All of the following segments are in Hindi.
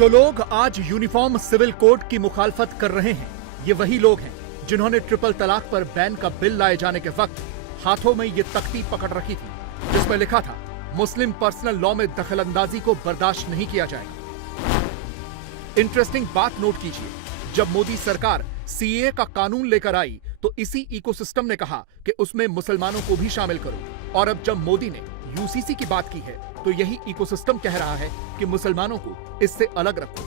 जो लोग आज यूनिफॉर्म सिविल कोड की मुखालफत कर रहे हैं, ये वही लोग हैं जिन्होंने ट्रिपल तलाक पर बैन का बिल लाए जाने के वक्त हाथों में ये तख्ती पकड़ रखी थी जिसमें लिखा था मुस्लिम पर्सनल लॉ में दखलंदाजी को बर्दाश्त नहीं किया जाएगा। इंटरेस्टिंग बात नोट कीजिए, जब मोदी सरकार सीएए का कानून लेकर आई तो इसी इकोसिस्टम ने कहा कि उसमें मुसलमानों को भी शामिल करो, और अब जब मोदी ने यूसीसी की बात की है तो यही इकोसिस्टम कह रहा है कि मुसलमानों को इससे अलग रखो।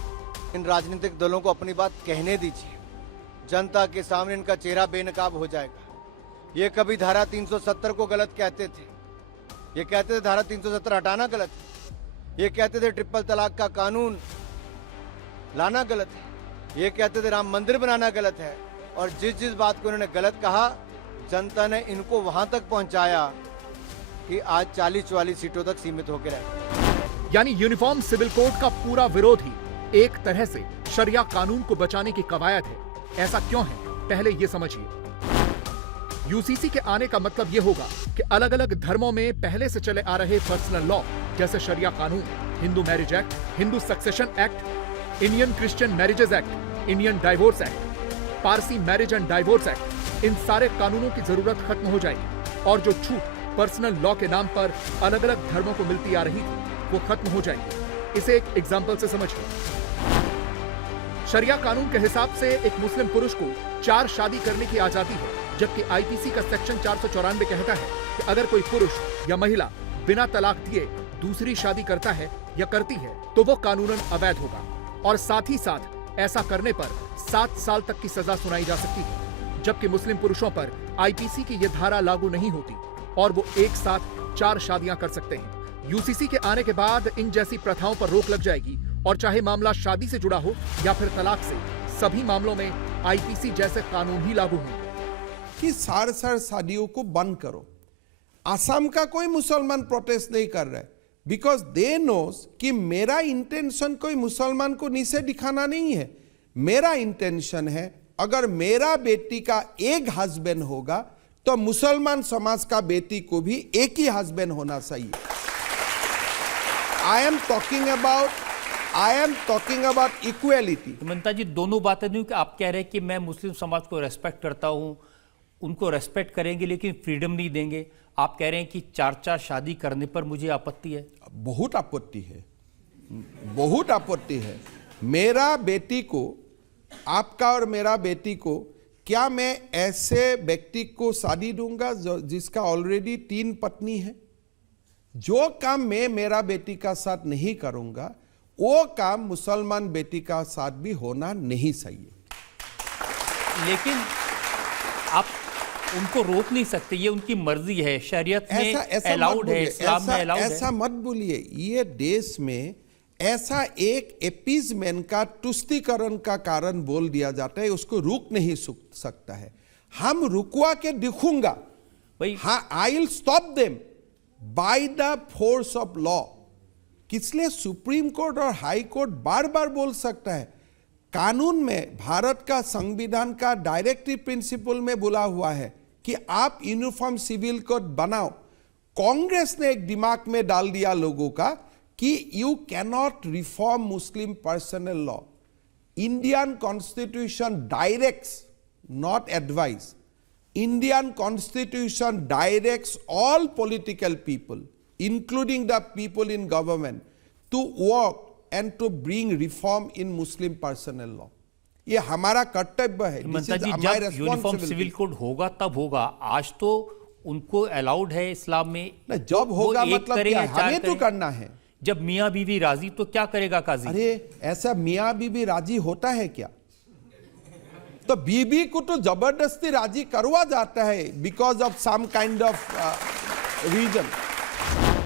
इन राजनीतिक दलों को अपनी बात कहने दीजिए, जनता के सामने इनका चेहरा बेनकाब हो जाएगा। ये कभी धारा 370 को गलत कहते थे, ये कहते थे धारा 370 हटाना गलत है, ये कहते थे ट्रिपल तलाक का कानून लाना गलत है, ये कहते थे राम मंदिर बनाना गलत है, और जिस बात को इन्होंने गलत कहा जनता ने इनको वहां तक पहुंचाया कि आज 40-44 सीटों तक सीमित होकर रहे। यानी यूनिफॉर्म सिविल कोड का पूरा विरोध ही एक तरह से शरिया कानून को बचाने की कवायद है। ऐसा क्यों है, पहले ये समझिए। यूसीसी के आने का मतलब ये होगा कि अलग अलग धर्मों में पहले से चले आ रहे पर्सनल लॉ जैसे शरिया कानून, Hindu marriage act, Hindu succession act, Indian Christian marriages act, Indian divorce act, Parsi marriage and divorce act, इन सारे कानूनों की जरूरत खत्म हो जाएगी और जो छूट पर्सनल लॉ के नाम पर अलग अलग धर्मों को मिलती आ रही थी वो खत्म हो जाएगी। इसे एक एग्जाम्पल से समझिए। शरिया कानून के हिसाब से एक मुस्लिम पुरुष को 4 शादी करने की आजादी है, जबकि आईपीसी का सेक्शन 494 कहता है कि अगर कोई पुरुष या महिला बिना तलाक दिए दूसरी शादी करता है या करती है तो वो कानूनन अवैध होगा, और साथ ही साथ ऐसा करने पर 7 साल तक की सजा सुनाई जा सकती है, जबकि मुस्लिम पुरुषों पर आईपीसी की यह धारा लागू नहीं होती और वो एक साथ 4 शादियां कर सकते हैं। यूसीसी के आने के बाद इन जैसी प्रथाओं पर रोक लग जाएगी और चाहे मामला शादी से जुड़ा हो या फिर तलाक से, सभी मामलों में आईपीसी जैसे कानून ही लागू होंगे। कि सार शादियों को बंद करो। असम का कोई मुसलमान प्रोटेस्ट नहीं कर रहा है, बिकॉज दे नोस कि मेरा इंटेंशन कोई मुसलमान को नीचे दिखाना नहीं है। मेरा इंटेंशन है अगर मेरा बेटी का एक हस्बैंड होगा तो मुसलमान समाज का बेटी को भी एक ही हस्बैंड होना चाहिए। I am talking about equality. Mamata ji, दोनों बातें नहीं कि आप कह रहे हैं कि मैं मुस्लिम समाज को रेस्पेक्ट करता हूं, उनको रेस्पेक्ट करेंगे लेकिन फ्रीडम नहीं देंगे। आप कह रहे हैं कि 4 शादी करने पर मुझे आपत्ति है। बहुत आपत्ति है, बहुत आपत्ति है। मेरा बेटी को, आपका और मेरा बेटी को, क्या मैं ऐसे व्यक्ति को शादी दूंगा जिसका ऑलरेडी 3 पत्नी है? जो काम मैं मेरा बेटी का साथ नहीं करूंगा वो काम मुसलमान बेटी का साथ भी होना नहीं चाहिए। लेकिन आप उनको रोक नहीं सकते, ये उनकी मर्जी है, शरीयत में अलाउड है, इस्लाम में अलाउड है। ऐसा मत बोलिए। ये देश में ऐसा एक एपीजमेंट का, तुष्टीकरण का कारण बोल दिया जाता है, उसको रुक नहीं सकता है। हम रुकवा के दिखूंगा, हाँ, I will stop them by the force of law. इसलिए सुप्रीम कोर्ट और हाई कोर्ट बार बार बोल सकता है। कानून में, भारत का संविधान का डायरेक्टिव प्रिंसिपल में बोला हुआ है कि आप यूनिफॉर्म सिविल कोड बनाओ। कांग्रेस ने एक दिमाग में डाल दिया लोगों का कि you cannot reform Muslim personal law. Indian constitution directs, not advice. Indian constitution directs all political people, including the people in government, to work and to bring reform in Muslim personal law. ये हमारा कर्तव्य है। ममता जी, जब यूनिफॉर्म सिविल कोड होगा तब होगा, आज तो उनको अलाउड है इस्लाम में। जब होगा मतलब क्या? हमें तो करना है। जब मियाँ बीवी राजी तो क्या करेगा काजी? अरे ऐसा मियाँ बीवी राजी होता है क्या? तो बीबी को तो जबरदस्ती राजी करवा जाता है because of some kind of reason.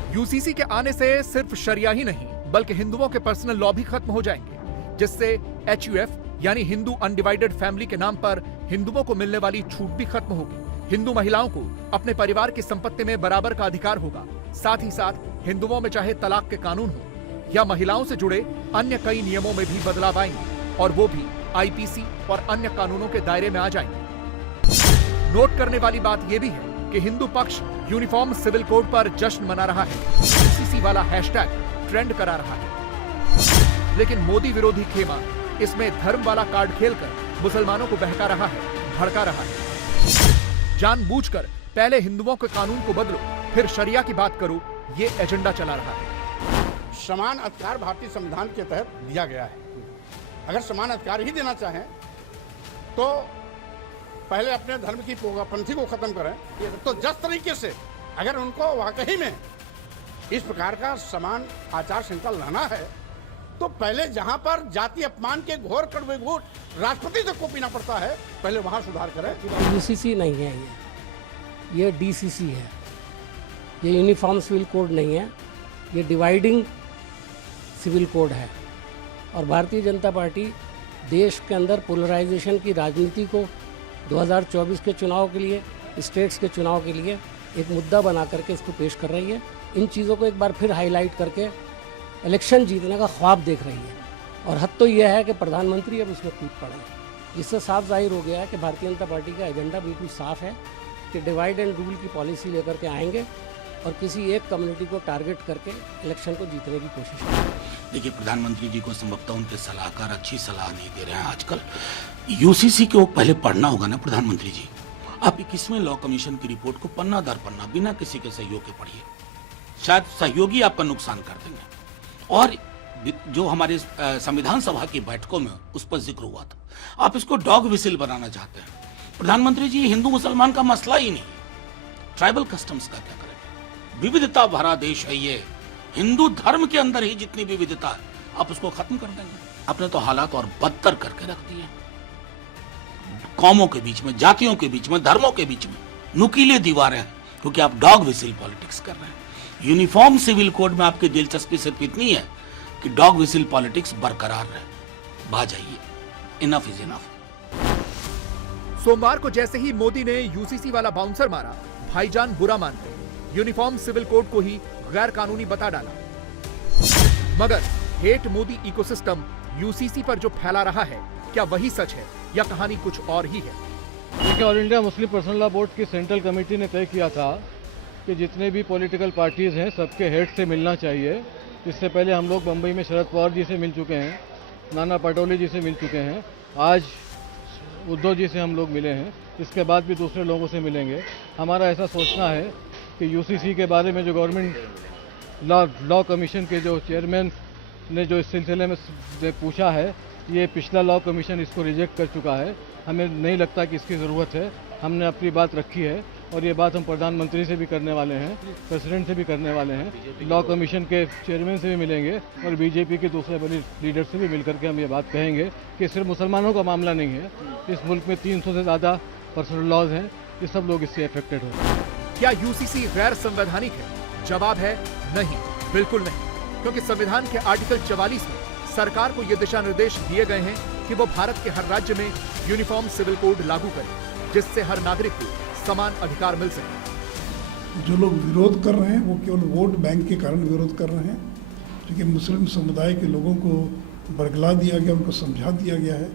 UCC के आने से सिर्फ शरिया ही नहीं बल्कि हिंदुओं के पर्सनल लॉ भी खत्म हो जाएंगे, जिससे HUF यानी हिंदू अनडिवाइडेड फैमिली के नाम पर हिंदुओं को मिलने वाली छूट भी खत्म होगी। हिंदू महिलाओं को अपने परिवार की संपत्ति में बराबर का अधिकार होगा। साथ ही साथ हिंदुओं में चाहे तलाक के कानून हो या महिलाओं से जुड़े अन्य कई नियमों में भी बदलाव आएंगे और वो भी आईपीसी और अन्य कानूनों के दायरे में आ जाएंगे। नोट करने वाली बात यह भी है कि हिंदू पक्ष यूनिफॉर्म सिविल कोड पर जश्न मना रहा है, यूसीसी वाला हैशटैग ट्रेंड करा रहा है। लेकिन मोदी विरोधी खेमा इसमें धर्म वाला कार्ड खेलकर मुसलमानों को बहका रहा है, भड़का रहा है। जानबूझकर पहले हिंदुओं के कानून को बदलो, फिर शरिया की बात करो, ये एजेंडा चला रहा है। समान अधिकार भारतीय संविधान के तहत दिया गया है। अगर समान अधिकार ही देना चाहें तो पहले अपने धर्म की पोगापंथी को खत्म करें। तो जिस तरीके से अगर उनको वाकई में इस प्रकार का समान आचार संहिता लाना है तो पहले जहां पर जाति अपमान के घोर कड़वे घूट राष्ट्रपति तक को पीना पड़ता है, पहले वहां सुधार करें। यूसीसी नहीं है, ये डीसीसी है। ये यूनिफॉर्म सिविल कोड नहीं है, ये डिवाइडिंग सिविल कोड है। और भारतीय जनता पार्टी देश के अंदर पोलराइजेशन की राजनीति को 2024 के चुनाव के लिए, स्टेट्स के चुनाव के लिए एक मुद्दा बना करके इसको पेश कर रही है। इन चीज़ों को एक बार फिर हाईलाइट करके इलेक्शन जीतने का ख्वाब देख रही है। और हद तो यह है कि प्रधानमंत्री अब इसमें कूद पड़े, जिससे साफ जाहिर हो गया है कि भारतीय जनता पार्टी का एजेंडा बिल्कुल साफ है कि डिवाइड एंड रूल की पॉलिसी लेकर के आएंगे और किसी एक कम्युनिटी को टारगेट करके इलेक्शन को जीतने की कोशिश करेंगे। देखिए, प्रधानमंत्री जी को संभवतः उनके सलाहकार अच्छी सलाह नहीं दे रहे हैं आजकल। यूसीसी को पहले पढ़ना होगा ना प्रधानमंत्री जी। आप 21वें लॉ कमीशन की रिपोर्ट को पन्ना दर पन्ना बिना किसी के सहयोग के पढ़िए, शायद सहयोगी आपका नुकसान कर देंगे। और जो हमारे संविधान सभा की बैठकों में उस पर जिक्र हुआ था, आप इसको डॉग विसिल बनाना चाहते हैं। प्रधानमंत्री जी, हिंदू मुसलमान का मसला ही नहीं, ट्राइबल कस्टम्स का क्या करें? विविधता भरा देश है ये, हिंदू धर्म के अंदर ही जितनी विविधता है आप उसको खत्म कर देंगे। आपने तो हालात और बदतर करके रख दिए। कौमों के बीच में, जातियों के बीच में, धर्मों के बीच में नुकीले दीवारें हैं, क्योंकि आप डॉग विसिल पॉलिटिक्स कर रहे हैं। यूनिफॉर्म सिविल कोड में आपकी दिलचस्पी सिर्फ इतनी है कि डॉग विसिल पॉलिटिक्स बरकरार रहे। बात जाइए, इनफ इज इनफ। सोमवार को जैसे ही मोदी ने यूसीसी वाला बाउंसर मारा, भाईजान बुरा मान गए, यूनिफॉर्म सिविल कोड को ही गैर कानूनी बता डाला। मगर हेट मोदी इकोसिस्टम यूसीसी पर जो फैला रहा है, क्या वही सच है या कहानी कुछ और ही है? देखिए, all India Muslim personal law board की सेंट्रल कमेटी ने तय किया था कि जितने भी पॉलिटिकल पार्टीज हैं सबके हेड से मिलना चाहिए। इससे पहले हम लोग मुंबई में शरद पवार जी से मिल चुके हैं, नाना पटोले जी से मिल चुके हैं, आज उद्धव जी से हम लोग मिले हैं, इसके बाद भी दूसरे लोगों से मिलेंगे। हमारा ऐसा सोचना है कि यूसीसी के बारे में जो गवर्नमेंट लॉ कमीशन के जो चेयरमैन ने जो इस सिलसिले में पूछा है, ये पिछला लॉ कमीशन इसको रिजेक्ट कर चुका है। हमें नहीं लगता कि इसकी ज़रूरत है। हमने अपनी बात रखी है और ये बात हम प्रधानमंत्री से भी करने वाले हैं, प्रेसिडेंट से भी करने वाले हैं, लॉ कमीशन के चेयरमैन से भी मिलेंगे और बीजेपी के दूसरे बड़े लीडर से भी मिलकर के हम ये बात कहेंगे कि सिर्फ मुसलमानों का मामला नहीं है। इस मुल्क में 300 से ज़्यादा पर्सनल लॉज हैं, ये सब लोग इससे अफेक्टेड हैं। क्या यूसीसी गैर संवैधानिक है? जवाब है नहीं, बिल्कुल नहीं, क्योंकि संविधान के आर्टिकल 44 में सरकार को ये दिशा निर्देश दिए गए हैं कि वो भारत के हर राज्य में यूनिफॉर्म सिविल कोड लागू करे, जिससे हर नागरिक को समान अधिकार मिल सके। जो लोग विरोध कर रहे हैं वो केवल वोट बैंक के कारण विरोध कर रहे हैं, क्योंकि मुस्लिम समुदाय के लोगों को बरगला दिया गया, उनको समझा दिया गया है,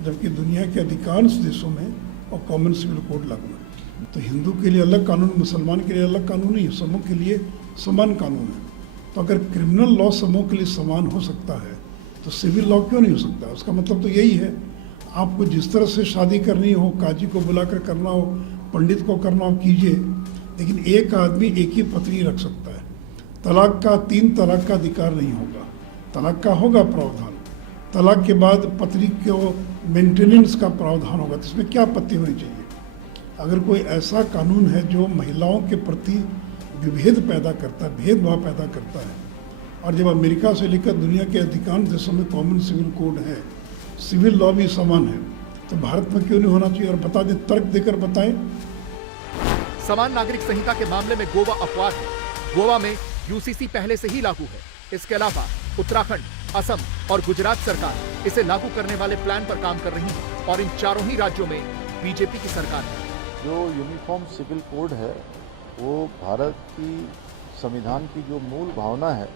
जबकि दुनिया के अधिकांश देशों में और कॉमन सिविल कोड लागू है। तो हिंदू के लिए अलग कानून, मुसलमान के लिए अलग कानून नहीं, समूह के लिए समान कानून है। तो अगर क्रिमिनल लॉ समूह के लिए समान हो सकता है तो सिविल लॉ क्यों नहीं हो सकता? उसका मतलब तो यही है, आपको जिस तरह से शादी करनी हो, काजी को बुलाकर करना हो, पंडित को करना हो, कीजिए, लेकिन एक आदमी एक ही पत्नी रख सकता है। तलाक का 3 तलाक का अधिकार नहीं होगा। तलाक का होगा प्रावधान, तलाक के बाद पत्नी को मेंटेनेंस का प्रावधान होगा। तो इसमें क्या आपत्ति होनी चाहिए? अगर कोई ऐसा कानून है जो महिलाओं के प्रति विभेद पैदा करता है, भेदभाव पैदा करता है, और जब अमेरिका से लेकर दुनिया के अधिकांश देशों में कॉमन सिविल कोड है, सिविल लॉ भी समान है, तो भारत में क्यों नहीं होना चाहिए? और बता दें, तर्क देकर बताएं। समान नागरिक संहिता के मामले में गोवा अपवाद है। गोवा में यूसीसी पहले से ही लागू है। इसके अलावा उत्तराखंड, असम और गुजरात सरकार इसे लागू करने वाले प्लान पर काम कर रही है, और इन चारों ही राज्यों में बीजेपी की सरकार है। जो यूनिफॉर्म सिविल कोड है वो भारत की संविधान की जो मूल भावना है,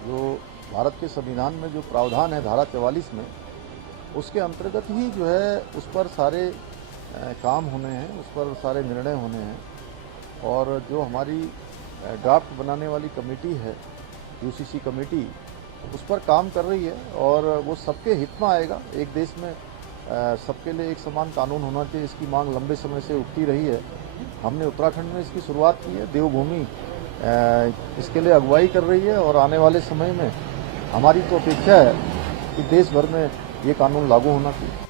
जो भारत के संविधान में जो प्रावधान है धारा 44 में, उसके अंतर्गत ही जो है उस पर सारे काम होने हैं, उस पर सारे निर्णय होने हैं। और जो हमारी ड्राफ्ट बनाने वाली कमेटी है, यूसीसी कमेटी, उस पर काम कर रही है और वो सबके हित में आएगा। एक देश में सबके लिए एक समान कानून होना चाहिए, इसकी मांग लंबे समय से उठती रही है। हमने उत्तराखंड में इसकी शुरुआत की है, देवभूमि इसके लिए अगुवाई कर रही है और आने वाले समय में हमारी तो अपेक्षा है कि देश भर में ये कानून लागू होना चाहिए।